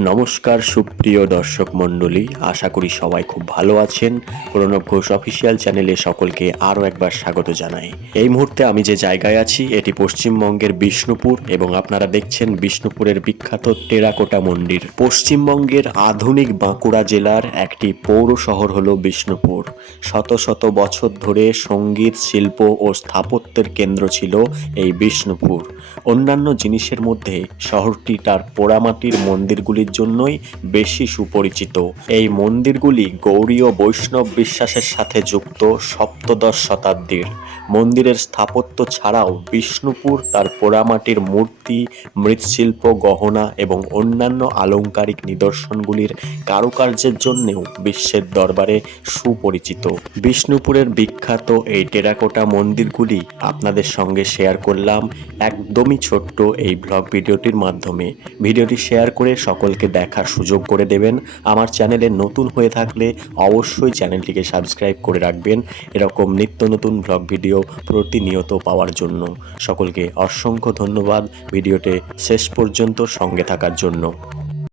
নমস্কার সুপ্রিয় দর্শক মণ্ডলী, আশা করি সবাই খুব ভালো আছেন। প্রণব ঘোষ অফিসিয়াল চ্যানেলে সকলকে আরও একবার স্বাগত জানাই। এই মুহূর্তে আমি যে জায়গায় আছি, এটি পশ্চিমবঙ্গের বিষ্ণুপুর এবং আপনারা দেখছেন বিষ্ণুপুরের বিখ্যাত টেরাকোটা মন্দির। পশ্চিমবঙ্গের আধুনিক বাঁকুড়া জেলার একটি পৌর শহর হল বিষ্ণুপুর। শত শত বছর ধরে সংগীত, শিল্প ও স্থাপত্যের কেন্দ্র ছিল এই বিষ্ণুপুর। অন্যান্য জিনিসের মধ্যে শহরটি তার পোড়ামাটির মন্দিরগুলির জন্যই বেশি সুপরিচিত। এই মন্দিরগুলি গৌড়ীয় বৈষ্ণব বিশ্বাসের সাথে যুক্ত সপ্তদশ শতাব্দীর। মন্দিরের স্থাপত্য ছাড়াও বিষ্ণুপুর, তার পোড়ামাটির মূর্তি, মৃৎশিল্প, গহনা এবং অন্যান্য আলংকারিক নিদর্শনগুলির কারুকার্যের জন্যেও বিশ্বের দরবারে সুপরিচিত। বিষ্ণুপুরের বিখ্যাত এই টেরাকোটা মন্দিরগুলি আপনাদের সঙ্গে শেয়ার করলাম। একদমই ছোট্ট এই ব্লগ ভিডিওটির মাধ্যমে। ভিডিওটি শেয়ার করে সকলকে দেখার সুযোগ করে দেবেন। আমার চ্যানেলে নতুন হয়ে থাকলে অবশ্যই চ্যানেলটিকে সাবস্ক্রাইব করে রাখবেন। এরকম নিত্য নতুন ব্লগ ভিডিও প্রতিনিয়ত পাওয়ার জন্য। সকলকে অসংখ্য ধন্যবাদ। ভিডিওতে শেষ পর্যন্ত সঙ্গে থাকার জন্য।